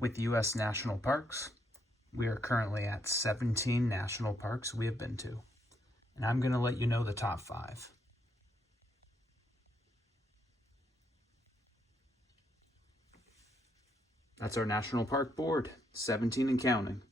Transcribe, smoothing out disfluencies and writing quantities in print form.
With U.S. national parks, we are currently at 17 national parks we have been to. And I'm going to let you know the top 5. That's our National Park Board, 17 and counting.